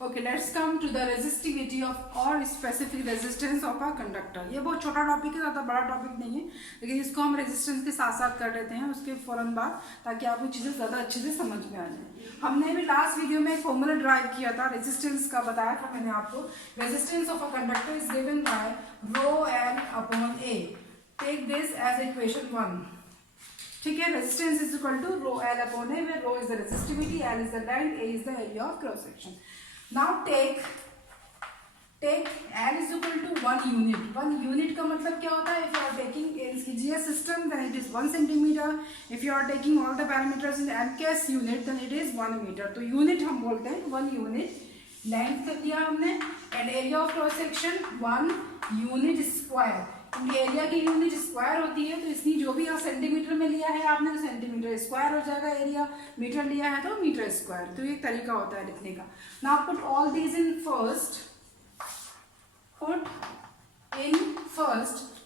Okay, let's come to the resistivity of और specific resistance of a conductor. ये बहुत छोटा टॉपिक है, ज़्यादा बड़ा टॉपिक नहीं है, लेकिन इसको हम रेजिस्टेंस के साथ साथ कर लेते हैं उसके फौरन बाद, ताकि आपको चीज़ें ज़्यादा अच्छे से समझ में आ जाए। हमने भी लास्ट वीडियो में एक फॉर्मूला ड्राइव किया था, रेजिस्टेंस का बताया था मैंने आपको। Resistance of a conductor is given by rho L upon A. Take this as equation 1। ठीक है, resistance is equal to rho L upon A, where rho is the resistivity, L is the length, A is the area of cross section. Now take L is equal to 1 unit. 1 unit का मतलब क्या होता है? If you are taking LCGS system, then it is 1 centimeter. If you are taking all the parameters in MCAS unit, then it is 1 meter. तो unit हम बोलते हैं 1 unit. Length कर दिया हमने, and area of cross section 1 unit square. क्योंकि area की unit square होती है, तो इसलिए जो भी आप सेंटीमीटर में लिया है आपने, तो सेंटीमीटर स्क्वायर हो जाएगा एरिया, मीटर लिया है तो मीटर स्क्वायर। तो ये तरीका होता है लिखने का। Now put all these in first,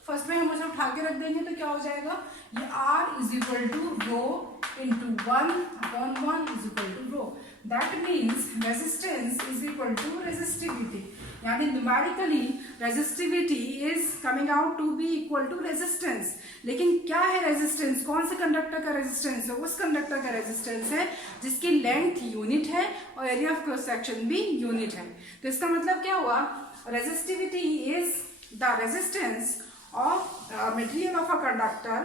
first में हम उसे उठा के रख देंगे तो क्या हो जाएगा, ये R is equal to rho into 1 upon 1 is equal to rho. That means resistance is equal to resistivity, यानी numerically resistivity is coming out to be equal to resistance. लेकिन क्या है रेजिस्टेंस? कौन से कंडक्टर का रेजिस्टेंस है? उस conductor का रेजिस्टेंस है जिसकी लेंथ यूनिट है और एरिया ऑफ क्रॉस सेक्शन भी यूनिट है। तो इसका मतलब क्या हुआ, resistivity is the resistance of material of a conductor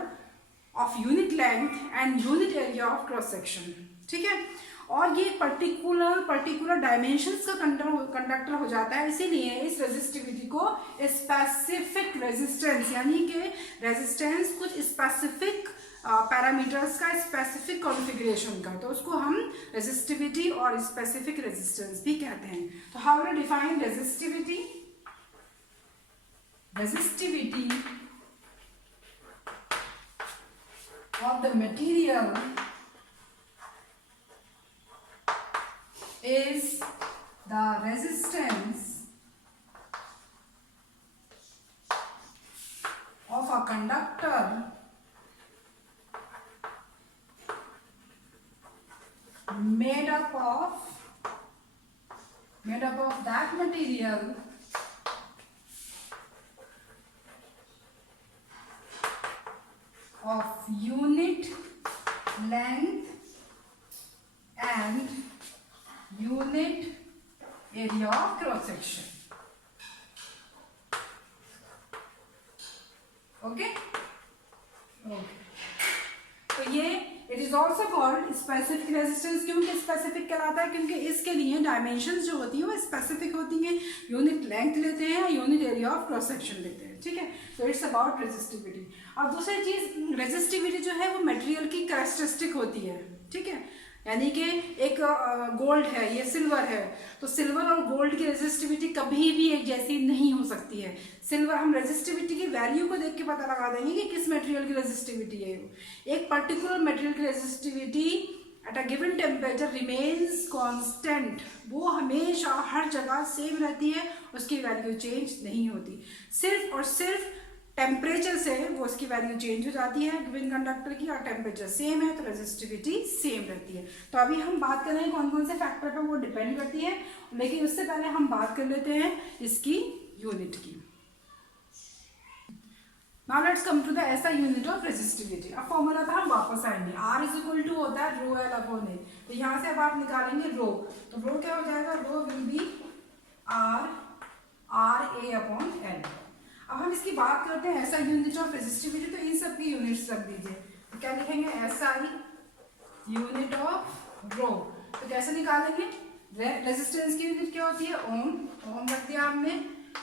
of unit length and unit area of cross section। ठीक है, और ये पर्टिकुलर डायमेंशंस का कंडक्टर हो जाता है, इसीलिए इस रेजिस्टिविटी को स्पेसिफिक रेजिस्टेंस, यानी कि रेजिस्टेंस कुछ स्पेसिफिक पैरामीटर्स का, स्पेसिफिक कॉन्फ़िगरेशन का, तो उसको हम रेजिस्टिविटी और स्पेसिफिक रेजिस्टेंस भी कहते हैं। तो how to define resistivity? Resistivity of the material is the resistance of a conductor made up of that material of unit length and unit area of cross section। Okay, तो ये it is also called specific resistance. क्योंकि specific कहलाता है क्योंकि इसके लिए dimensions जो होती है वो स्पेसिफिक होती हैं, यूनिट लेंथ लेते हैं, unit area of cross section लेते हैं। ठीक है, तो इट्स अबाउट रेजिस्टिविटी। अब दूसरी चीज, रेजिस्टिविटी जो है वो मटेरियल की कैरेक्टरिस्टिक होती है। ठीक है, यानी कि एक गोल्ड है, ये सिल्वर है, तो सिल्वर और गोल्ड की रेजिस्टिविटी कभी भी एक जैसी नहीं हो सकती है। सिल्वर, हम रेजिस्टिविटी की वैल्यू को देख के पता लगा देंगे कि किस मटेरियल की रेजिस्टिविटी है। एक पर्टिकुलर मटेरियल की resistivity at a given temperature remains constant, वो हमेशा हर जगह सेम रहती है, उसकी वैल्यू चेंज नहीं होती। सिर्फ और सिर्फ टेम्परेचर से वो उसकी वैल्यू चेंज हो जाती है गिवन कंडक्टर की, और टेम्परेचर सेम है तो रेजिस्टिविटी सेम रहती है। तो अभी हम बात कर रहे हैं कौन कौन से फैक्टर पर वो डिपेंड करती है, लेकिन उससे पहले हम बात कर लेते हैं इसकी यूनिट की। Now let's come to the SI unit of resistivity. अब फॉर्मूला था, हम वापस आएंगे। R इज इक्वल टू होता है रो एल अपॉन ए, तो यहाँ से अब आप निकालेंगे रो, तो रो क्या हो जाएगा, rho will be R A upon L. अब हम इसकी बात करते हैं ऐसा यूनिट ऑफ रेजिस्टिविटी, तो इन सब की यूनिट्स रख दीजिए। तो क्या लिखेंगे, SI यूनिट ऑफ रो। तो कैसे निकालेंगे, रेजिस्टेंस की यूनिट क्या होती है, ओम रख दिया हमने,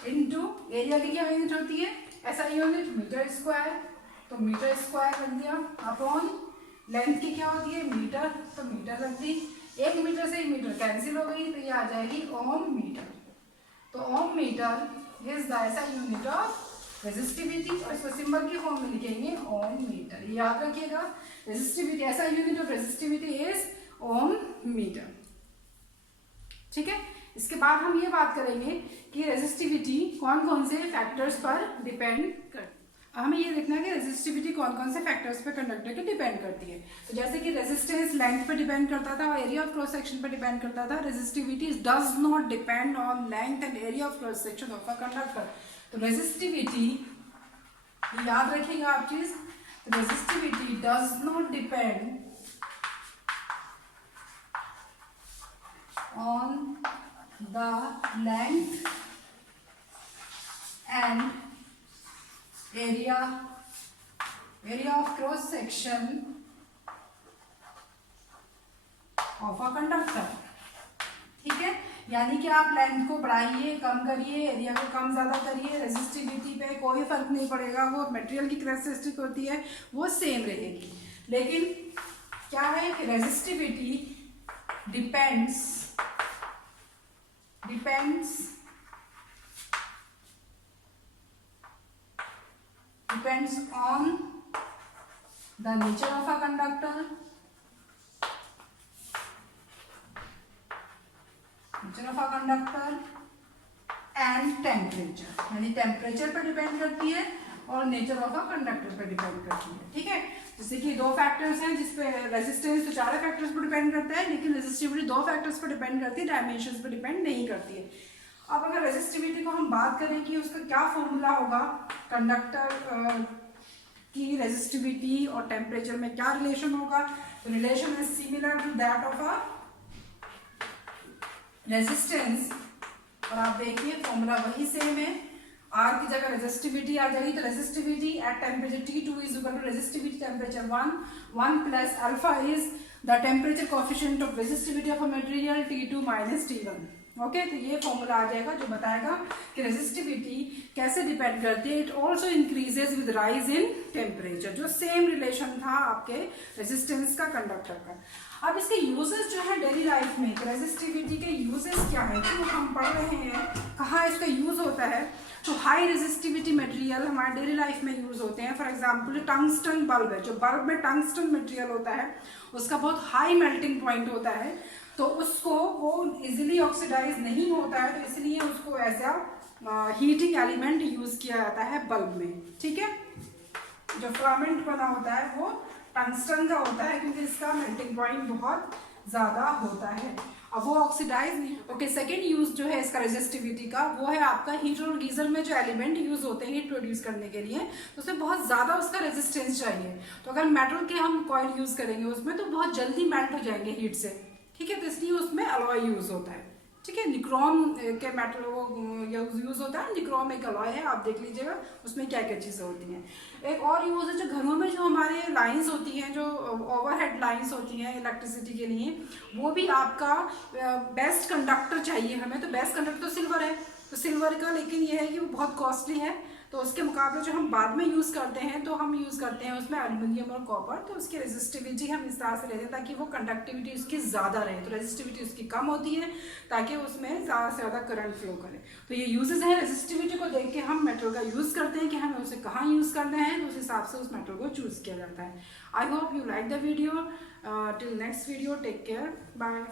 इनटू एरिया की क्या यूनिट होती है, SI यूनिट मीटर स्क्वायर, तो मीटर स्क्वायर रख दिया, अपॉन लेंथ की क्या होती है, मीटर, तो मीटर रख दी। एक मीटर से मीटर कैंसिल हो गई, तो ये आ जाएगी ओम मीटर। तो ओम metre is the SI unit of resistivity, और इसको सिंबल की फॉर्म में लिखेंगे ओम मीटर। याद रखिएगा, resistivity, SI unit of resistivity is ohm metre. ठीक है, इसके बाद हम ये बात करेंगे कि रेजिस्टिविटी कौन कौन से फैक्टर्स पर डिपेंड करती है। हमें ये देखना है कि रेजिस्टिविटी कौन कौन से फैक्टर्स पे कंडक्टर के डिपेंड करती है। तो जैसे कि रेजिस्टेंस लेंथ पे डिपेंड करता था और एरिया ऑफ क्रॉस सेक्शन पे डिपेंड करता था, resistivity does not depend on length and area of cross section of a conductor. तो रेजिस्टिविटी याद रखिएगा आप चीज, resistivity does not depend on the length and area of cross section of a conductor। ठीक है, यानी कि आप लेंथ को बढ़ाइए कम करिए, एरिया को कम ज्यादा करिए, रेजिस्टिविटी पे कोई फर्क नहीं पड़ेगा, वो मटेरियल की कैरेक्टरिस्टिक होती है वो सेम रहेगी। लेकिन क्या है कि resistivity depends on the nature of a conductor, and temperature, यानी टेम्परेचर पर डिपेंड करती है और नेचर ऑफ अ कंडक्टर पर डिपेंड करती है। ठीक है, जैसे कि दो फैक्टर्स हैं जिसपे रेजिस्टेंस तो चार फैक्टर्स पर डिपेंड करता है, लेकिन रेजिस्टिविटी दो फैक्टर्स पर डिपेंड करती है, डायमेंशंस पर डिपेंड नहीं करती है। अब अगर रेजिस्टिविटी को हम बात करें कि उसका क्या फॉर्मूला होगा, कंडक्टर की रेजिस्टिविटी और टेम्परेचर में क्या रिलेशन होगा, तो relation is similar to that of a resistance. और आप देखिए फॉर्मूला वही सेम है, आर की जगह रेजिस्टिविटी आ जाएगी, तो resistivity at temperature T2 is equal to resistivity temperature 1 plus alpha is the temperature coefficient of resistivity of a material T2 minus T1। Okay, तो ये फॉर्मूला आ जाएगा जो बताएगा कि रेजिस्टिविटी कैसे डिपेंड करती है। It also increases with rise in temperature, जो सेम रिलेशन था आपके रेजिस्टेंस का कंडक्टर का। अब इसके यूजेस जो है डेली लाइफ में, रेजिस्टिविटी के यूजेस क्या है, तो हम पढ़ रहे हैं कहाँ इसका यूज होता है। तो हाई रेजिस्टिविटी मटेरियल हमारे डेली लाइफ में यूज होते हैं। फॉर एग्जांपल टंगस्टन बल्ब है, जो बल्ब में टंगस्टन मटेरियल होता है उसका बहुत हाई मेल्टिंग पॉइंट होता है, तो उसको वो इजीली ऑक्सीडाइज नहीं होता है, तो इसलिए उसको as a heating element use किया जाता है बल्ब में। ठीक है, जो फिलामेंट बना होता है वो टंगस्टन का होता है क्योंकि इसका मेल्टिंग पॉइंट बहुत ज्यादा होता है, अब वो ऑक्सीडाइज नहीं। ओके, सेकेंड यूज जो है इसका रेजिस्टिविटी का वो है आपका हीटर और गीजर में जो एलिमेंट यूज होते हैं हीट प्रोड्यूस करने के लिए, तो उसमें बहुत ज्यादा उसका रेजिस्टेंस चाहिए। तो अगर मेटल के हम कॉइल यूज करेंगे उसमें तो बहुत जल्दी मेल्ट हो जाएंगे हीट से। ठीक है, तो इसलिए उसमें अलॉय यूज होता है। ठीक है, निक्रोम के मेटल वो यूज होता है, निक्रोम एक अलॉय है, आप देख लीजिएगा उसमें क्या क्या चीजें होती हैं। एक और यूज है जो घरों में जो हमारे लाइंस होती हैं, जो ओवरहेड लाइंस होती हैं इलेक्ट्रिसिटी के लिए, वो भी आपका बेस्ट कंडक्टर चाहिए हमें। तो बेस्ट कंडक्टर तो सिल्वर है, तो सिल्वर का लेकिन ये है कि वो बहुत कॉस्टली है, तो उसके मुकाबले जो हम बाद में यूज़ करते हैं तो हम यूज़ करते हैं उसमें एल्युमिनियम और कॉपर, तो उसकी रेजिस्टिविटी हम इस तरह से लेते हैं ताकि वो कंडक्टिविटी उसकी ज़्यादा रहे, तो रेजिस्टिविटी उसकी कम होती है ताकि उसमें ज़्यादा से ज़्यादा करंट फ्लो करे। तो ये यूजेस हैं, रेजिस्टिविटी को देख के हम मेटल का यूज़ करते हैं कि हमें उसे कहाँ यूज़ करना है, तो उस हिसाब से उस मेटल को चूज़ किया जाता है। I hope you like the video. Till next video, take care, bye.